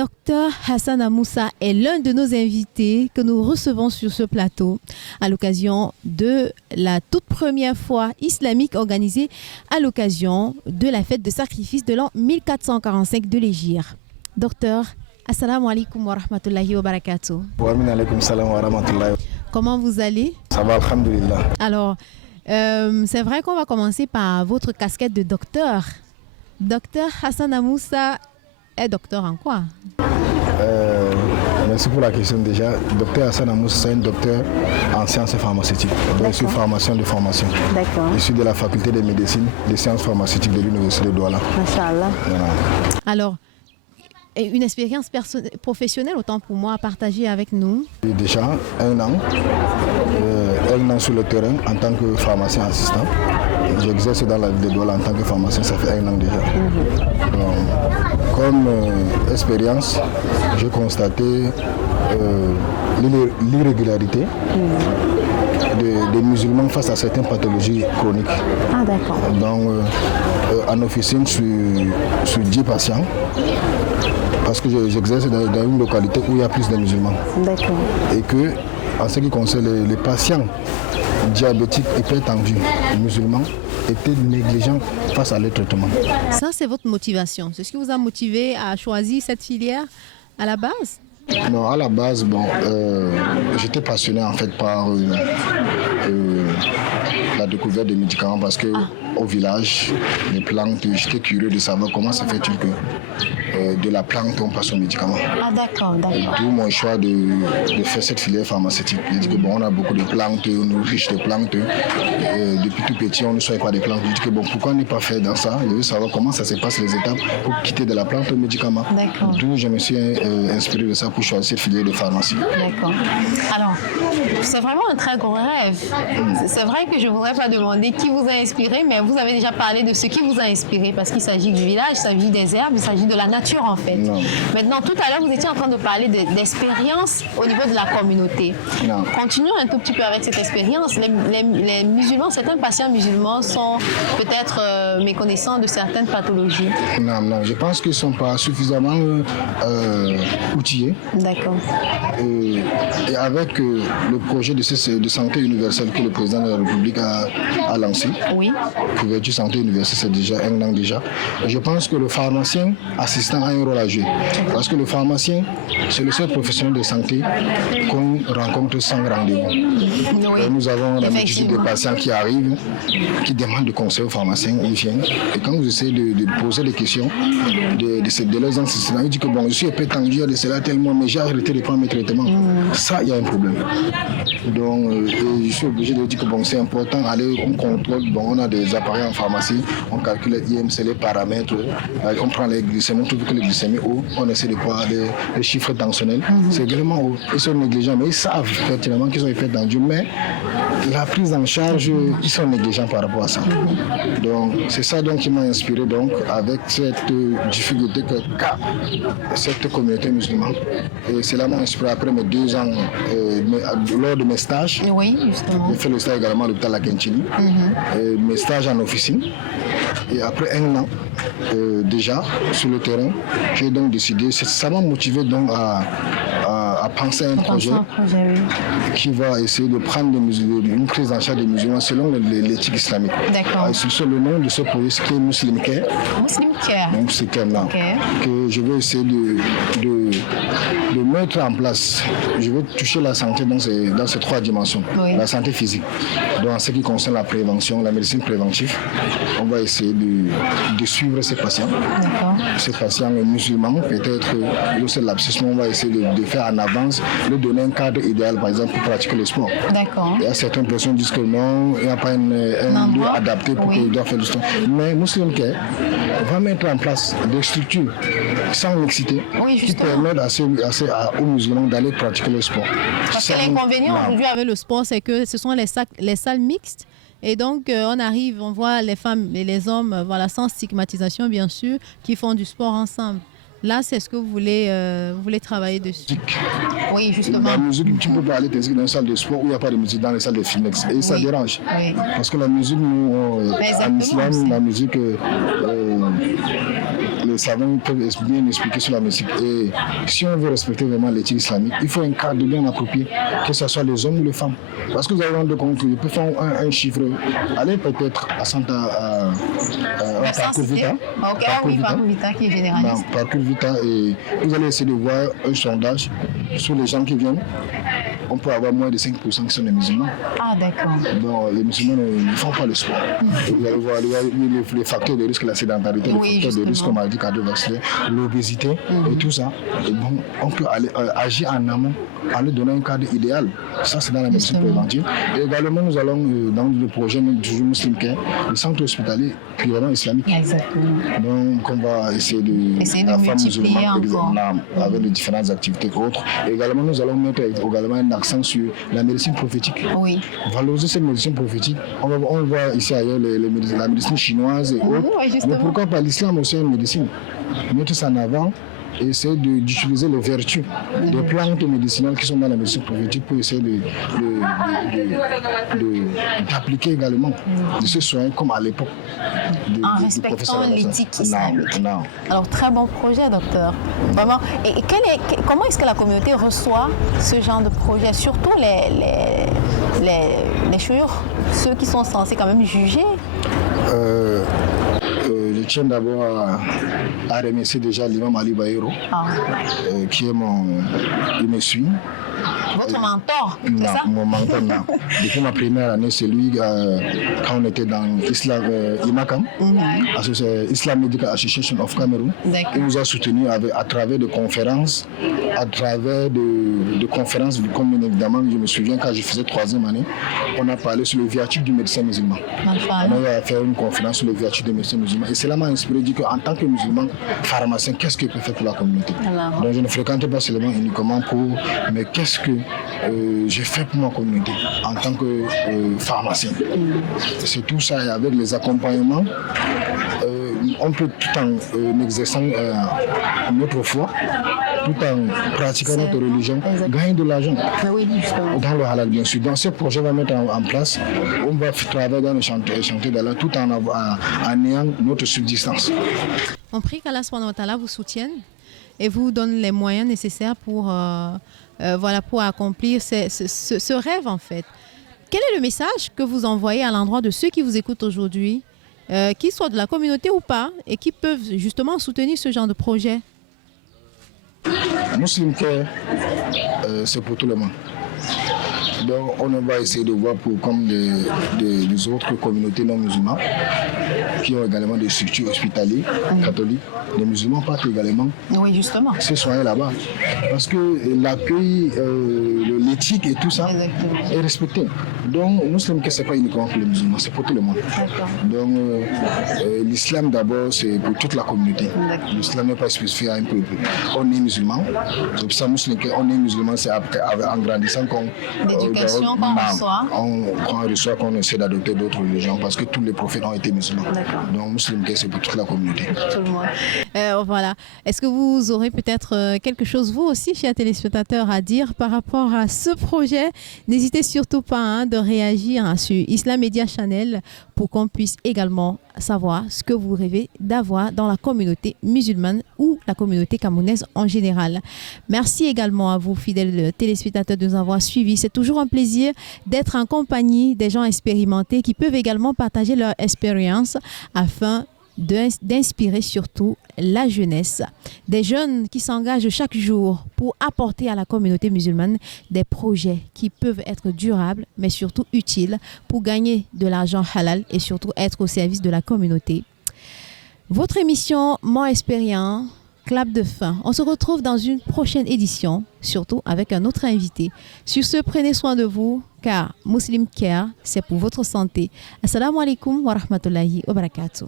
Docteur Hassan Amoussa est l'un de nos invités que nous recevons sur ce plateau à l'occasion de la toute première foire islamique organisée à l'occasion de la fête de sacrifice de l'an 1445 de l'Hégire. Docteur, assalamu alaikum wa rahmatullahi wa barakatuh. Wa alaikum salam wa rahmatullahi. Comment vous allez? Ça va, alhamdulillah. Alors, c'est vrai qu'on va commencer par votre casquette de docteur. Docteur Hassan Amoussa est docteur en quoi? Merci pour la question déjà. Docteur Hassan Amoussa, c'est un docteur en sciences pharmaceutiques. Donc, je suis pharmacien de formation. D'accord. Je suis de la faculté de médecine des sciences pharmaceutiques de l'université de Douala. Inch'Allah. Voilà. Alors, une expérience professionnelle, autant pour moi, à partager avec nous? Déjà, un an sur le terrain en tant que pharmacien assistant. J'exerce dans la ville de Douala en tant que pharmacien, ça fait un an déjà. Donc, comme expérience, j'ai constaté l'irrégularité des musulmans face à certaines pathologies chroniques. Ah d'accord. Donc, en officine sur 10 patients, parce que j'exerce dans une localité où il y a plus de musulmans. D'accord. Et que, en ce qui concerne les patients diabétiques hypertendus musulmans, étaient négligents face à leur traitement. Ça, c'est votre motivation. C'est ce qui vous a motivé à choisir cette filière à la base? Non, à la base, j'étais passionné en fait par la découverte des médicaments parce que au village, les plantes, j'étais curieux de savoir comment se fait-il que de la plante on passe aux médicaments. Ah d'accord, d'accord. D'où mon choix de faire cette filière pharmaceutique. J'ai dit que on a beaucoup de plantes, on est riche de plantes. Depuis tout petit, on ne soigne pas des plantes. J'ai dit que pourquoi ne pas faire dans ça? Je veux savoir comment ça se passe les étapes pour quitter de la plante au médicament. D'accord. D'où je me suis inspiré de ça pour choisir cette filière de pharmacie. D'accord. Alors, c'est vraiment un très grand rêve. C'est vrai que je ne voudrais pas demander qui vous a inspiré, mais vous avez déjà parlé de ce qui vous a inspiré parce qu'il s'agit du village, il s'agit des herbes, il s'agit de la nature en fait. Non. Maintenant, tout à l'heure, vous étiez en train de parler d'expérience au niveau de la communauté. Non. Continuons un tout petit peu avec cette expérience. Les musulmans, certains patients musulmans sont peut-être méconnaissants de certaines pathologies. Non, je pense qu'ils ne sont pas suffisamment outillés. D'accord. Et avec le projet de santé universelle que le président de la République a lancé, Oui. couverture santé universelle, c'est déjà un an déjà. Je pense que le pharmacien assistant a un rôle à jouer. Parce que le pharmacien, c'est le seul professionnel de santé qu'on rencontre sans rendez-vous. Oui. Nous avons la multitude de patients qui arrivent, qui demandent de conseil au pharmacien, ils viennent. Et quand vous essayez de poser des questions, de leurs antécédents, ils disent que je suis hypertendu, il y a de cela tellement, mais j'ai arrêté de prendre mes traitements. Ça, il y a un problème. Donc, je suis obligé de dire que c'est important, on contrôle, on a des appareils en pharmacie, on calcule les IMC, les paramètres, on prend les glycémies, on trouve que les glycémies haut, on essaie de voir les chiffres tensionnels. C'est vraiment haut. Ils sont négligents, mais ils savent pertinemment qu'ils sont hypertendus, mais la prise en charge, ils sont négligents par rapport à ça. Donc, c'est ça donc, qui m'a inspiré donc, avec cette difficulté que cette communauté musulmane. Et cela m'a inspiré après mes 2 ans, lors de mes stages. Oui, justement. J'ai fait le stage également à l'hôpital Lakenchili, mes stages en officine. Et après un an, déjà, sur le terrain, j'ai donc décidé, ça m'a motivé donc à penser à un projet qui va essayer de prendre une prise en charge des musulmans selon l'éthique islamique. D'accord. C'est le nom de ce projet qui est Muslim Care. Muslim Care. Donc c'est là que je vais essayer de mettre en place. Je vais toucher la santé dans ces 3 dimensions. Oui. La santé physique. Donc en ce qui concerne la prévention, la médecine préventive, on va essayer de suivre ces patients. D'accord. Ces patients musulmans, peut-être c'est l'abscisme, on va essayer de faire en avance, de donner un cadre idéal, par exemple, pour pratiquer le sport. D'accord. Il y a certaines personnes qui disent que non, il n'y a pas un lieu adapté pour qu'ils doivent faire du sport. Mais Muslim Care va mettre en place des structures sans mixité qui permettent aux musulmans d'aller pratiquer le sport. Parce que l'inconvénient aujourd'hui avec le sport, c'est que ce sont les salles mixtes. Et donc, on arrive, on voit les femmes et les hommes, sans stigmatisation bien sûr, qui font du sport ensemble. Là, c'est ce que vous voulez travailler dessus. Oui, justement. La musique, tu peux pas aller t'inscrire dans une salle de sport où il n'y a pas de musique dans les salles de fitness. Et ça dérange. Oui. Parce que la musique, nous, en islam, la musique, savants peuvent bien expliquer sur la musique. Et si on veut respecter vraiment l'éthique islamique, il faut un cadre bien approprié, que ce soit les hommes ou les femmes. Parce que vous allez rendre compte que je peux faire un chiffre, allez peut-être à Parcours Vita. Ok, oui, Parcours Vita qui est généraliste. Parcours Vita, et vous allez essayer de voir un sondage sur les gens qui viennent. On peut avoir moins de 5% qui sont des musulmans. Ah, d'accord. Donc, les musulmans ne font pas le sport. Et vous allez voir les facteurs de risque, la sédentarité, les facteurs de risque, comme a dit cardiovasculaire, l'obésité et tout ça. Et bon, on peut agir en amont en lui donnant un cadre idéal. Ça, c'est dans la médecine préventive. Et également, nous allons dans le projet toujours Muslim Care, le centre hospitalier purement islamique. Exactement. Donc, on va essayer de multiplier encore. Avec les différentes activités autres. Et également, nous allons mettre également un accent sur la médecine prophétique. Oui. Valoriser cette médecine prophétique. On voit ici ailleurs la médecine chinoise et autres. Oui, mais pourquoi pas l'islam aussi une médecine? Mettre ça en avant et essayer d'utiliser les vertus des plantes médicinales qui sont dans la médecine prophétique pour essayer d'appliquer également, de se soigner comme à l'époque. En respectant l'éthique islamique. Alors, très bon projet, docteur. Vraiment. Et comment est-ce que la communauté reçoit ce genre de projet? Surtout les chouyours, ceux qui sont censés quand même juger. Je tiens d'abord à remercier déjà l'imam Ali Bayero, qui est il me suit. Votre mentor, c'est ça? Mon mentor, non. Depuis ma première année, c'est lui, quand on était dans IMACAM, Islam Medical Association of Cameroon. Il nous a soutenus à travers des conférences, comme évidemment, je me souviens quand je faisais 3e année, on a parlé sur le viatique du médecin musulman. On a fait une conférence sur le viatique du médecin musulman. Et cela m'a inspiré, dit qu'en tant que musulman, pharmacien, qu'est-ce qu'il peut faire pour la communauté? Donc je ne fréquente pas seulement uniquement mais qu'est-ce que j'ai fait pour ma communauté en tant que pharmacien? C'est tout ça, et avec les accompagnements, on peut tout en exerçant notre foi, tout en pratiquant notre religion, gagner de l'argent dans le halal, bien sûr. Dans ce projet, on va mettre en place, on va travailler dans le chantier d'Allah tout en ayant notre subsistance. On prie qu'Allah vous soutienne et vous donne les moyens nécessaires pour accomplir ce rêve, en fait. Quel est le message que vous envoyez à l'endroit de ceux qui vous écoutent aujourd'hui, qu'ils soient de la communauté ou pas, et qui peuvent justement soutenir ce genre de projet? Muslim Care, c'est pour tout le monde. Donc on va essayer de voir comme des autres communautés non musulmanes qui ont également des structures hospitalières catholiques. Les musulmans partent également se soigner là-bas. Parce que l'accueil, l'éthique et tout ça est respecté. Donc Muslim Care, ce n'est pas uniquement pour les musulmans, c'est pour tout le monde. Donc l'islam d'abord, c'est pour toute la communauté. L'islam n'est pas spécifié à un peuple. On est musulman, c'est pour ça Muslim Care, on est musulman, c'est en grandissant qu'on l'éducation qu'on reçoit, qu'on essaie d'adopter d'autres religions, parce que tous les prophètes ont été musulmans. Donc Muslim Care, c'est pour toute la communauté. Tout le monde. Voilà. Est-ce que vous aurez peut-être quelque chose, vous aussi, chers téléspectateurs, à dire par rapport à ce projet? N'hésitez surtout pas de réagir sur Islam Media Channel pour qu'on puisse également savoir ce que vous rêvez d'avoir dans la communauté musulmane ou la communauté camerounaise en général. Merci également à vous, fidèles téléspectateurs, de nous avoir suivis. C'est toujours un plaisir d'être en compagnie des gens expérimentés qui peuvent également partager leur expérience afin d'inspirer surtout la jeunesse. Des jeunes qui s'engagent chaque jour pour apporter à la communauté musulmane des projets qui peuvent être durables, mais surtout utiles pour gagner de l'argent halal et surtout être au service de la communauté. Votre émission Mon Expérience clap de fin. On se retrouve dans une prochaine édition, surtout avec un autre invité. Sur ce, prenez soin de vous, car Muslim Care, c'est pour votre santé. Assalamu alaikum wa rahmatullahi wa barakatuh.